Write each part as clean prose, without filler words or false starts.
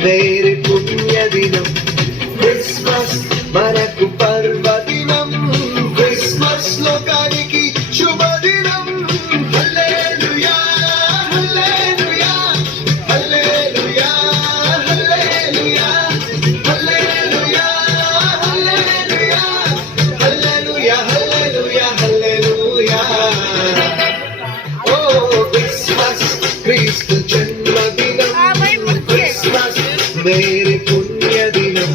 Mary పుణ్యదినం Christmas మనకు పర్వదినం Christmas లోకానికి శుభదినం హల్లెలూయా హల్లెలూయా హల్లెలూయా హల్లెలూయా హల్లెలూయా హల్లెలూయా హల్లెలూయా హల్లెలూయా హల్లెలూయా ఓ క్రిస్మస్ క్రీస్తు జన్మదినం క్రిస్మస్ మేరీ పుణ్యదినం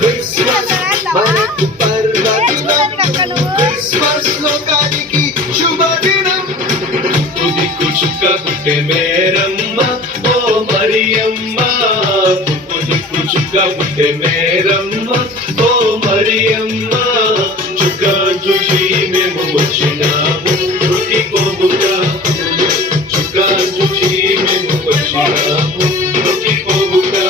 క్రిస్మస్ మనకు పర్వదినం క్రిస్మస్ లోకానికి శుభదినం దిక్కు చుక్క పుట్టే మేరమ్మ ఓ మరియమ్మ దిక్కు చుక్క పుట్టే మేరమ్మ ఓ మరియమ్మ చుక్క చూసి మేము వచ్చినాము రుచి పోగుగా చుక్క చూసి మేము వచ్చినాము రుచి పోగుగా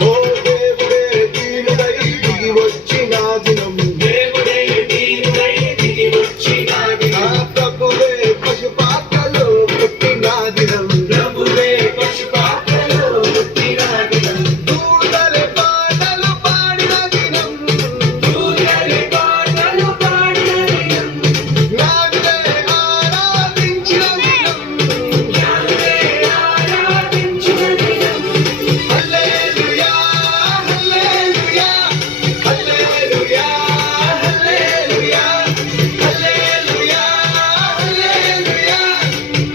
ఓ దేవుడే దీనుడై దిగి వచ్చిన దినం దేవుడే దీనుడై దిగి వచ్చిన దినం ఆ ప్రభువే పశుపాత్రలో పుట్టిన దినం ప్రభువే పశుపాత్రలో పుట్టిన దినం దూతలే పాటలు పాడిన దినం దూతలే పాటలు పాడిన దినం నాదుడే ఆరాధించిన దినం జ్ఞానులే ఆరాధించిన దినం హల్లెలూయా హల్లెలూయా హల్లెలూయా హల్లెలూయా హల్లెలూయా హల్లెలూయా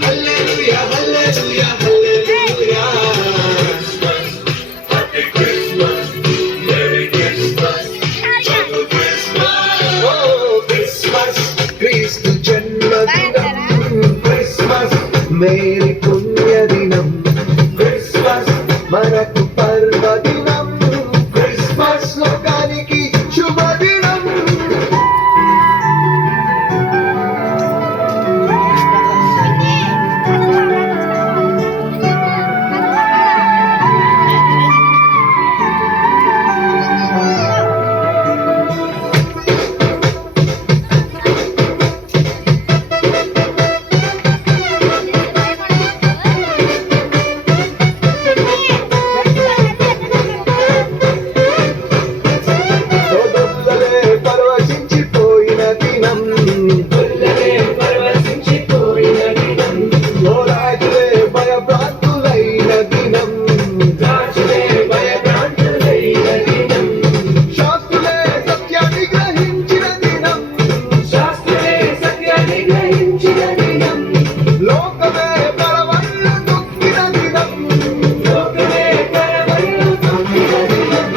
హల్లెలూయా హల్లెలూయా హల్లెలూయా Happy Christmas, Merry Christmas, Joyful Christmas. ఓ క్రిస్మస్ క్రీస్తు జన్మదినం క్రిస్మస్ మేరీ పుణ్యదినం క్రిస్మస్ మనకు పర్వదినం క్రిస్మస్ లోకానికి శుభదినం సోదరులే పరవశించిపోయిన దినం పుల్లలే పరవశించిపోయిన దినం ఓ రాజులే భయభ్రాంతులైన దినం రాజులే భయభ్రాంతులైన దినం శాస్త్రులే సత్యాన్ని గ్రహించిన దినం శాస్త్రులే సత్యాన్ని గ్రహించిన దినం లోకమే పరవళ్ళు తొక్కిన దినం లోకమే పరవళ్ళు తొక్కిన దినం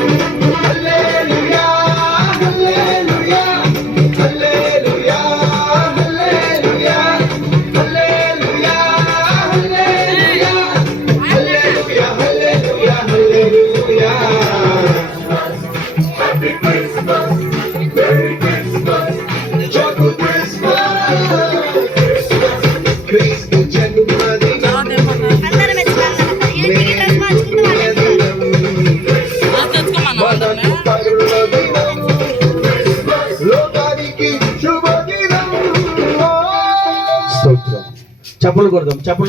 హల్లెలూయా హల్లెలూయా హల్లెలూయా హల్లెలూయా హల్లెలూయా హల్లెలూయా హల్లెలూయా హల్లెలూయా హల్లెలూయా Happy Christmas, Merry Christmas, Joyful Christmas క్రీస్తు జన్మదినం మేరీ పుణ్యదినం మనకు పర్వదినం లోకానికి శుభదినం స్తోత్రం. చప్పలు కొడదాం చప్పలు